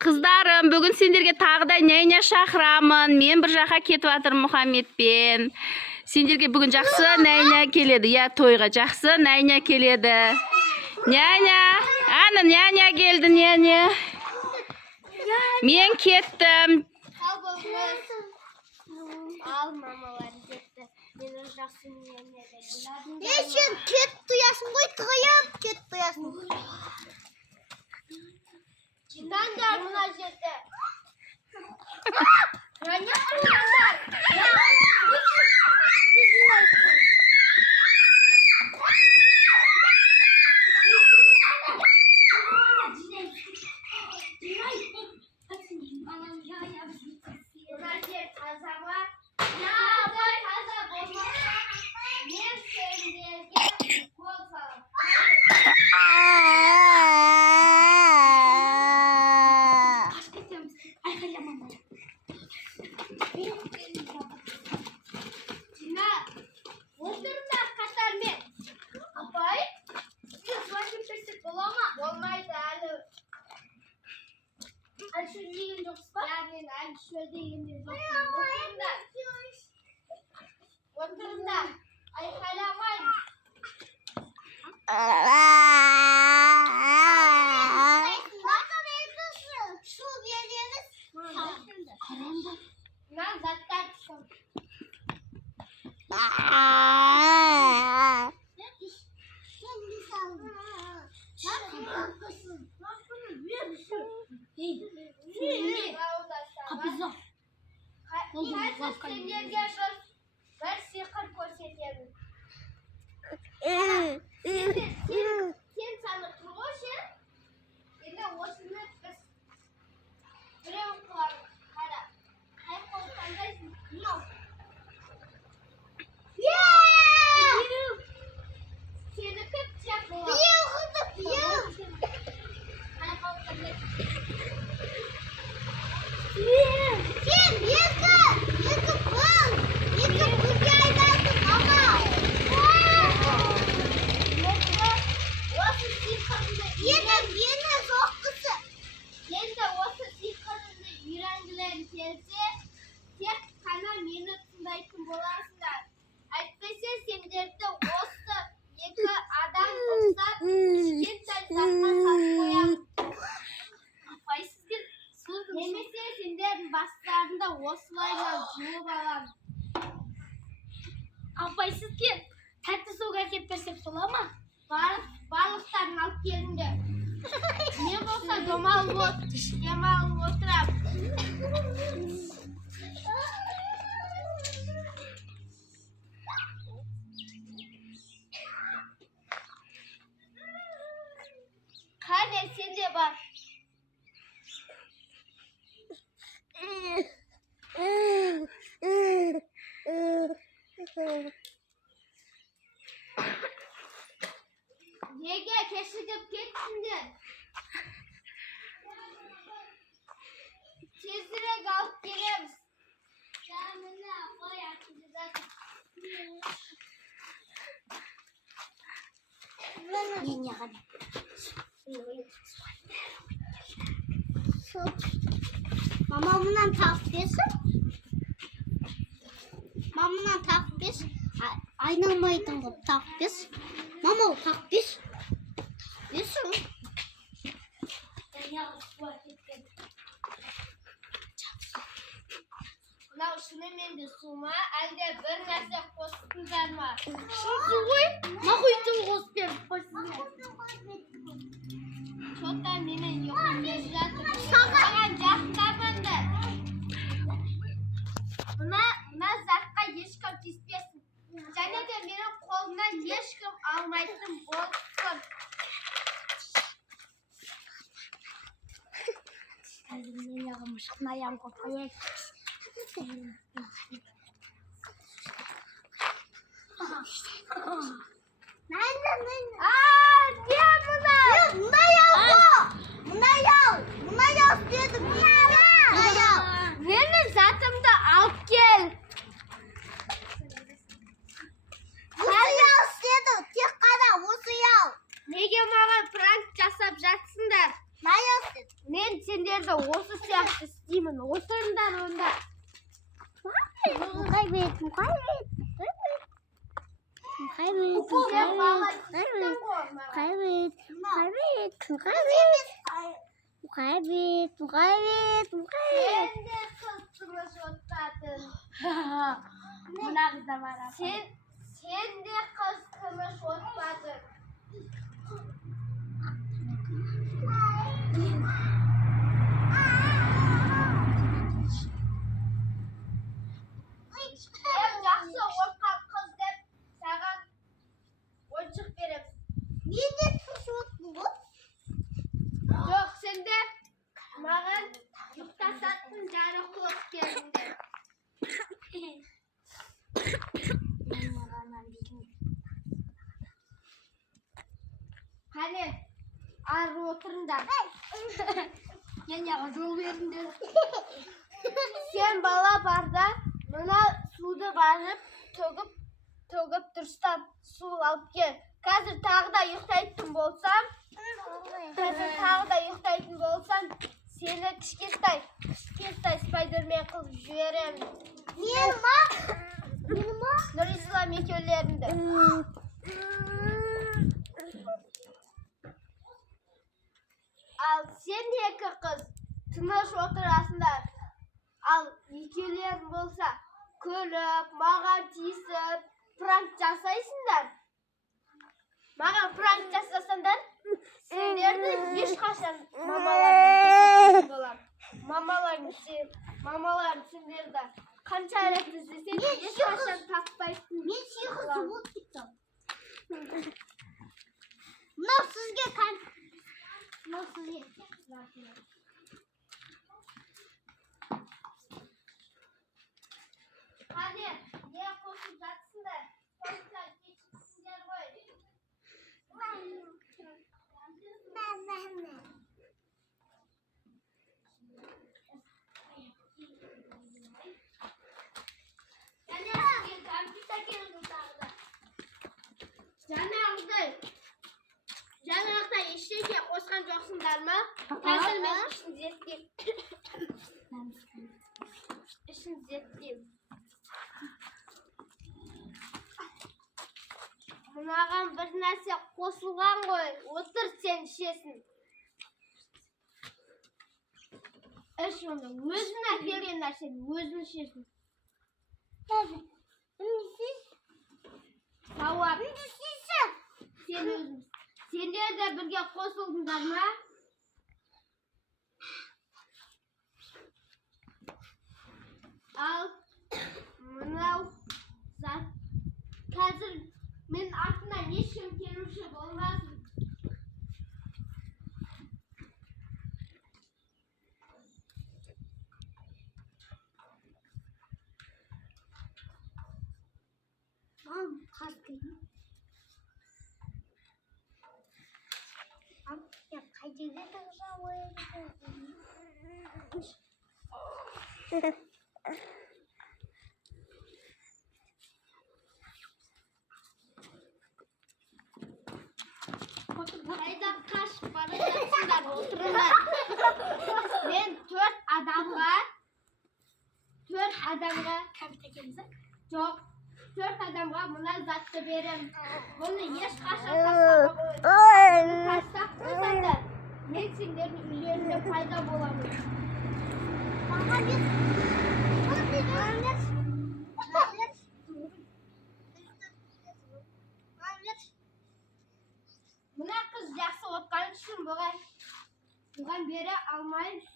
Kızlarım, bugün sendерге тағы да няня шақырамын. Мен бір жаққа кетіп жатырмын Мұхаммедпен. Сендерге бүгін жақсы няня келеді. Я тойға жақсы няня келеді. Няня, ана няня келді, няня. Мен кеттім. Al mamalar gitti. Benim жақсы няня. Сен кет туясың ғой, тойып кет туясың. Жиндандар мына жерде. Няня қырғандар. Апайсыз кет, тәтті суға кеп берсек сола ма? Барлықтарын алып келіңдер. Мен болса демалып отырам. Қане, сен де бар. Неге кешігіп кеттіңдер? Тезірек алып келеміз. Міне, қой атып Не ғана. Мама мұнан тағып берсін. Мамынан тағып бес. Айналмайтын қып тағып бес. Мама тағып бес. Бесің. Мынау шынымен де су ма, әлде бір нәрсе қосыңдар ма? Су ғой? Нахуй қосып беріп Çoğundan benim yokum gözler Sağan жақындарманды. Мына затқа ешкім тиіспесін. Және де менің қолымнан ешкім алмайтын болсын. Мен яғым шықнаян қопайын. Мені затымды алып кел. Неге маған пранк жасап жатсыңдар? Мен сендерді да осы сияқты істеймін. Отырыңдар онда. Мұқайбет. Sen de kız tыныш otmadın. Mına kızda var. Sen de kız tыныş otmadın. En жақсы отқан қыз деп саған ойыншық береміз. Жоқ, сенде маған ұйықтататын жарықтылық кезінде. Қане, ары отырыңдар. Жол беріңдер. Сен бала барда мына суды барып төгіп дұрыстап су алып кел. Қазір тағы да ұйықтайтын болсам, сені кішкентай спайдермен қылып жіберемін. Нұрислам екеулеріңді. Ал сен екі қыз тыныш отырасыңдар. Ал екеулерің болса, күліп, маған тиісіп, пранк жасайсыңдар. Маған пранк жасасаңдар, сендерді ешқашан мамаларың болады. Мамаларың сендерді қанша рет іздесең, ешқашан таппайсың. Мен сиқыр болып кеттім. Мынау сізге Қане, не қосып жатсыңдар? Қосыңдар, кешіксіңдер ғой. Жаңағыдай ештеңе қосқан жоқсыңдар ма? Қазір мен ішін зерттеймін. Мынаған бір нәрсе қосылған ғой. Отыр, сен ішесің. Іш оны. Өзің әкелген нәрсені өзің ішесің. Сауап. Сен өзің. Сендер де бірге қосылдыңдар ма? Ал мынау зат. Қазір мен артынан ешкім келуші болмасын. Қайда қашып бара жатсыңдар, отырыңдар. Мен 4 адамға мына затты берем. Бұны ешқашан тастап қойсаңдар, мен сендердің үйлерінде пайда боламын. Мына қыз жақсы отқан үшін бұған бере алмаймыз.